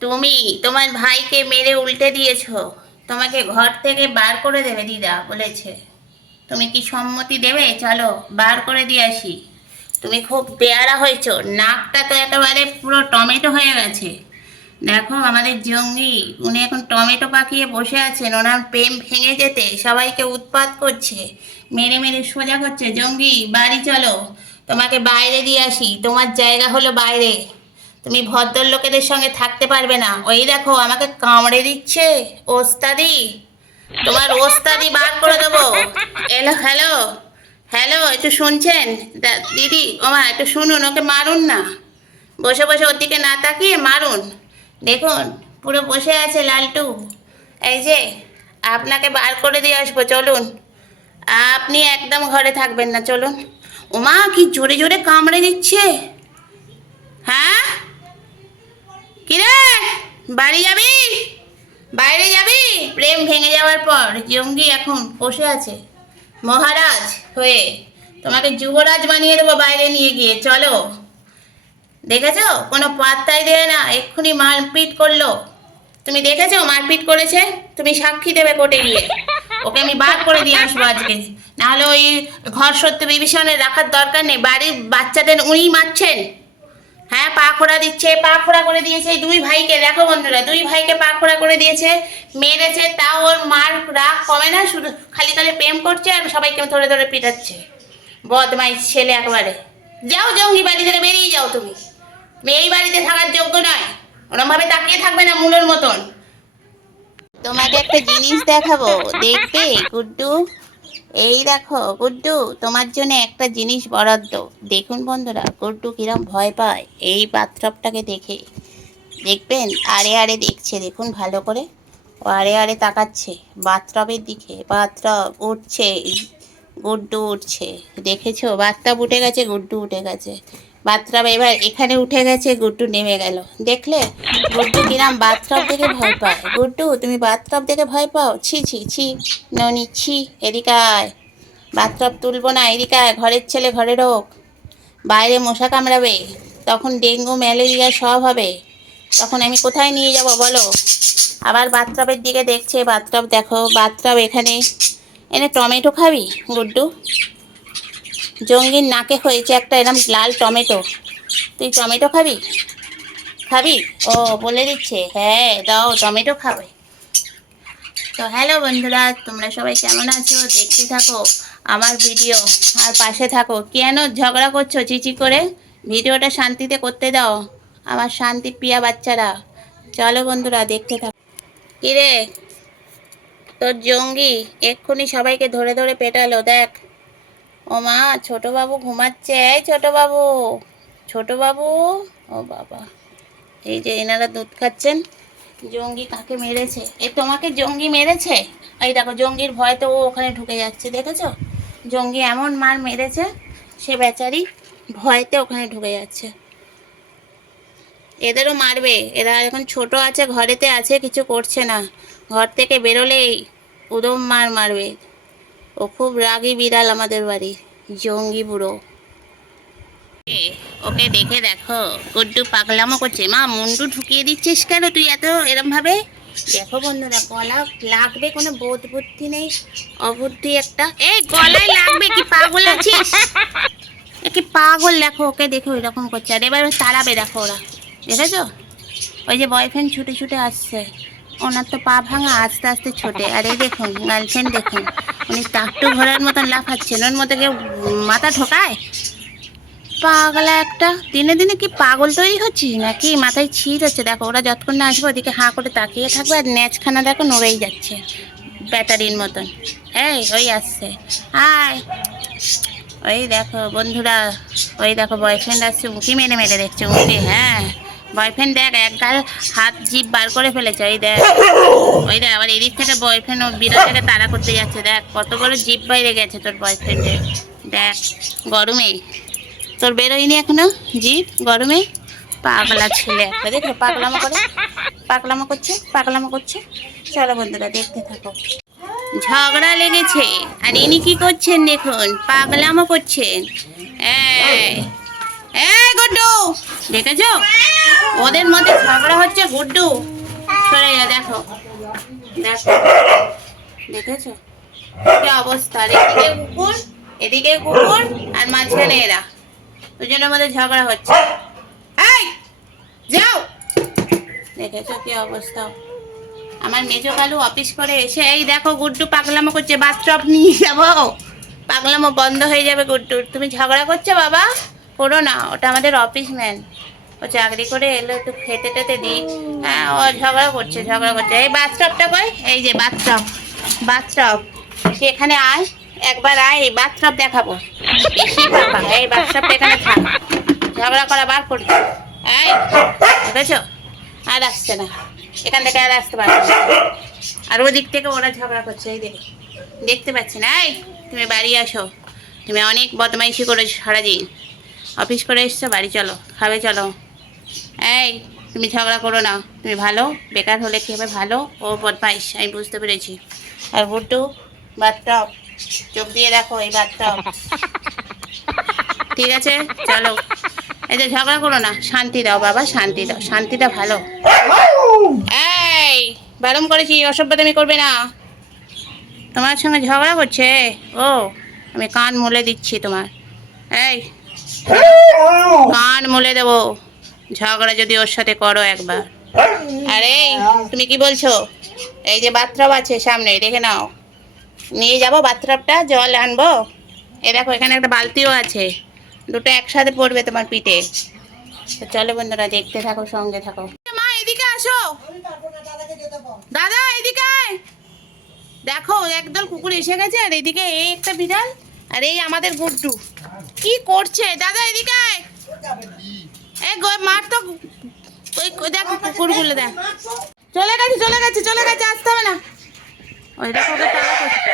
তুমি তোমার ভাইকে মেরে উল্টে দিয়েছ। তোমাকে ঘর থেকে বার করে দেবে, দিদা বলেছে। তুমি কি সম্মতি দেবে? চলো, বার করে দিয়ে আসি। তুমি খুব বেয়ারা হয়েছ। নাকটা তো একেবারে পুরো টমেটো হয়ে গেছে। দেখো, আমাদের জঙ্গি, উনি এখন টমেটো পাকিয়ে বসে আছেন। ওনার প্রেম ভেঙে যেতে সবাইকে উৎপাত করছে। মেরে মেরে সোজা করছে। জঙ্গি, বাড়ি চলো। তোমাকে বাইরে দিয়ে আসি। তোমার জায়গা হলো বাইরে। তুমি ভদ্রলোকেদের সঙ্গে থাকতে পারবে না। ওই দেখো, আমাকে কামড়ে দিচ্ছে। ওস্তাদি, তোমার ওস্তাদি বার করে দেবো। এলো, হ্যালো হ্যালো, একটু শুনছেন? দিদি ওমা একটু শুনুন, ওকে মারুন না। বসে বসে ওর দিকে না তাকিয়ে মারুন। দেখুন, পুরো বসে আছে লালটু। এই যে, আপনাকে বার করে দিয়ে আসব, চলুন। আপনি একদম ঘরে থাকবেন না, চলুন। ওমা, কি জোরে জোরে কামড়ে দিচ্ছে। হ্যাঁ? কিরে? বাড়ি যাবি? বাইরে যাবি? প্রেম ভেঙে যাওয়ার পর জঙ্গি এখন বসে আছে। মহারাজ, হয়ে। তোমাকে যুবরাজ বানিয়ে দেবো বাইরে নিয়ে গিয়ে, চলো। দেখেছ? কোনো পাত্তাই দেয় না, এক্ষুনি মারপিট করল। তুমি দেখেছ মারপিট করেছে? তুমি সাক্ষী দেবে কোর্টে গিয়ে। ওকে আমি বার করে দিয়ে আসব আজকে। নাহলে ওই ঘর সত্য বিভীষণে রাখার দরকার নেই। বাড়ির বাচ্চাদের উনি মারছেন। হ্যাঁ পা খোড়া দিচ্ছে, পা খোড়া করে দিয়েছে দুই ভাইকে। দেখো বন্ধুরা, দুই ভাইকে পা খোড়া করে দিয়েছে, মেরেছে, তাও ওর মার রাগ কমে না, শুধু খালি খালি প্রেম করছে আর সবাইকে ধরে ধরে পিটাচ্ছে। বদমাইশ ছেলে একবারে। যাও জঙ্গি বাড়ি থেকে বেরিয়ে যাও তুমি। এই বাড়িতে থাকার যোগ্য নয়। ওরম ভাবে তাকিয়ে থাকবে না মুলোর মতন। তোমাকে একটা জিনিস দেখাবো। দেখবে, গুড্ডু? এই দেখো, গুড্ডু, তোমার জন্য একটা জিনিস বরাদ্দ। দেখুন বন্ধুরা, গুড্ডু কিরম ভয় পায় এই বাথটপটাকে দেখে। দেখবেন? আরে আরে দেখছে, দেখুন ভালো করে। আরে আরে তাকাচ্ছে, বাথটবের দিকে। বাথটব উঠছে, গুড্ডু উঠছে। দেখেছ? বাথটব উঠে গেছে, গুড্ডু উঠে গেছে। বাথটব এবার এখানে উঠে গেছে, গুড্ডু নেমে গেল। দেখলে? গুড্ডু কিরাম বাথটব দেখে ভয় পায়। গুড্ডু, তুমি বাথটব দেখে ভয় পাও? ছি ছি ছি, ননি, ছি এদিকায় বাথটব তুলবো না এদিকায় ঘরের ছেলে ঘরে ঢোক বাইরে মশা কামড়াবে, তখন ডেঙ্গু, ম্যালেরিয়া সব হবে। তখন আমি কোথায় নিয়ে যাব বলো? আবার বাথটবের দিকে দেখছে বাথটব দেখো বাথটব এখানে। এনে টমেটো খাবি, গুড্ডু? জঙ্গির নাকে হয়েছে একটা এরম লাল টমেটো। তুই টমেটো খাবি? খাবি? ও, বলে দিচ্ছে। হ্যাঁ দাও, টমেটো খাবে। তো হ্যালো বন্ধুরা, তোমরা সবাই কেমন আছো? দেখতে থাকো আমার ভিডিও। আর পাশে থাকো। কেন ঝগড়া করছ চিচি করে? ভিডিওটা শান্তিতে করতে দাও। আমার শান্তি প্রিয়া বাচ্চারা। চলো বন্ধুরা, দেখতে থাকো। কিরে? তোর জঙ্গি এক্ষুনি সবাইকে ধরে ধরে পেটালো, দেখ। ও মা ছোট বাবু ঘুমাচ্ছে। এই ছোট বাবু ছোট বাবু ও বাবা, এই যে এনারা দুধ খাচ্ছেন। জঙ্গি কাকে মেরেছে? এ তোমাকে জঙ্গি মেরেছে? এই দেখো, জঙ্গির ভয় তো ও ওখানে ঢুকে যাচ্ছে, দেখেছ? জঙ্গি এমন মার মেরেছে, সে বেচারি ভয়তে ওখানে ঢুকে যাচ্ছে। এদেরও মারবে। এরা এখন ছোট আছে, ঘরেতে আছে, কিছু করছে না। ঘর থেকে বেরোলেই উদম মার মারবে। ও খুব রাগী বিড়াল আমাদের বাড়ি জঙ্গি বুড়ো। ওকে দেখে দেখো গুড্ডু পাগলামো করছে। মা মুন্ডু ঢুকিয়ে দিচ্ছিস কেন তুই এত এরম ভাবে দেখো বন্ধুরা গলা লাগবে কোনো বোধ বুদ্ধি নেই অবুদ্ধি একটা। এই গলায় লাগবে কি পাগল আছিস? কি পাগল দেখো ওকে দেখো এরকম করছে। আর এবার তাড়াবে দেখো ওরা। দেখেছ? ওই যে বয়ফ্রেন্ড ছুটে ছুটে আসছে। ওনার তো পা ভাঙা, আস্তে আস্তে ছোটে। আর এই দেখুন গার্লফ্রেন্ড দেখুন, উনি টাকটু ঘোড়ার মতন লাফাচ্ছেন। ওর মধ্যে কেউ মাথা ঠোকায়? পাগলা একটা। দিনে দিনে কি পাগল তৈরি হচ্ছিস নাকি? মাথায় ছিট হচ্ছে দেখো, ওরা যতক্ষণ না আসবে, ওদিকে হাঁ করে তাকিয়ে থাকবে আর ন্যাচখানা দেখো নড়েই যাচ্ছে, ব্যাটারির মতন। এই, ওই আসছে। আয়। ওই দেখো, বন্ধুরা, ওই দেখো বয়ফ্রেন্ড আসছে, উঁকি মেরে মেরে দেখছে, উঁকি হ্যাঁ। বয়ফ্রেন্ড দেখ, এক গাল হাত জিভ বার করে ফেলেছে, ওই দেখ। ওই দেখ, আবার এদিক থেকে বয়ফ্রেন্ড ও বিড়ালটাকে তাড়া করতে যাচ্ছে, দেখ। কত বড় জিভ বাইরে গেছে তোর বয়ফ্রেন্ডের দেখ, গরমে। তোর বেরোয়নি এখনও? জিভ, গরমে? পাগলা ছেলে। একটা দেখো, পাগলামো করে। পাগলামো করছে পাগলামো করছে। চলো বন্ধুরা, দেখতে থাকো। ঝগড়া লেগেছে। আর ইনি কি করছেন দেখুন, পাগলামো করছেন। এই। এই গুড্ডু, দেখেছ? ওদের মধ্যে ঝগড়া হচ্ছে গুড্ডু। সরে যা, দেখো। দেখো। দেখেছ? কি অবস্থা? এদিকে কুকুর এদিকে কুকুর আর মাঝখানে এরা দুজনের মধ্যে ঝগড়া হচ্ছে। এই, যাও। দেখেছ কি অবস্থা? আমার মেজো কালু অফিস করে এসে, এই দেখো গুড্ডু পাগলামো করছে বাথটব নিয়ে যাব। পাগলামো বন্ধ হয়ে যাবে গুড্ডুর। তুমি ঝগড়া করছ বাবা? করো না, ওটা আমাদের অফিস ম্যান ও চাকরি করে এলো, একটু খেতে টেতে দিই। হ্যাঁ ও ঝগড়া করছে ঝগড়া করছে। এই বাথটবটা কই? এই যে বাথটব বাথটব এখানে আয়, একবার আয়, এই বাথটব দেখাবো। বেশি পাপা এই এখানে থাক। ঝগড়া করা বার করছে এই, দেখেছ? আর আসছে না। এখান থেকে আর আসতে পারবে। আর ওদিক থেকে ওরা ঝগড়া করছে, এই দেখো। দেখতে পাচ্ছি না, এই, তুমি বাড়ি আসো। তুমি অনেক বদমাইশি করেছ সারাদিন। অফিস করে এসছো? বাড়ি চলো। খাবে চলো। এই, তুমি ঝগড়া করো না। তুমি ভালো? বেকার হলে কী হবে? ভালো? ও বদমাইশ, আমি বুঝতে পেরেছি। আর গুড্ডু বাথটব, চোখ দিয়ে দেখো এই বাথটব। ঠিক আছে, চলো। এই যে ঝগড়া করো না, শান্তি দাও বাবা, শান্তি দাও। শান্তিটা ভালো। এই, বারণ করেছি অসভ্যতামি করবে না। তোমার সঙ্গে ঝগড়া করছে? ও, আমি কান মুলে দিচ্ছি তোমার। এই কান মুলে দেবো। ঝগড়া যদি ওর সাথে করো একবার। আরে, তুমি কি বলছো? এই যে বাথটব আছে সামনে, দেখে নাও। নিয়ে যাব বাথটবটা জল আনব। এ দেখো, এখানে একটা বালতিও আছে। দুটো একসাথে পড়বে তোমার পিঠে। চলো বন্ধুরা, দেখতে থাকো, সঙ্গে থাকো। মা, এদিকে আসো। দাদা, এদিকে দেখো, একদল কুকুর এসে গেছে, আর এদিকে এই একটা বিড়াল। আর এই আমাদের গুড্ডু। কি করছে? দাদা, এদিকে এ, গো- মার তো ওই দেখ, কুকুরগুলো দেখ। চলে গেছে চলে গেছে চলে গেছে, আসতে হবে না। ওই দেখো তাড়া করছে।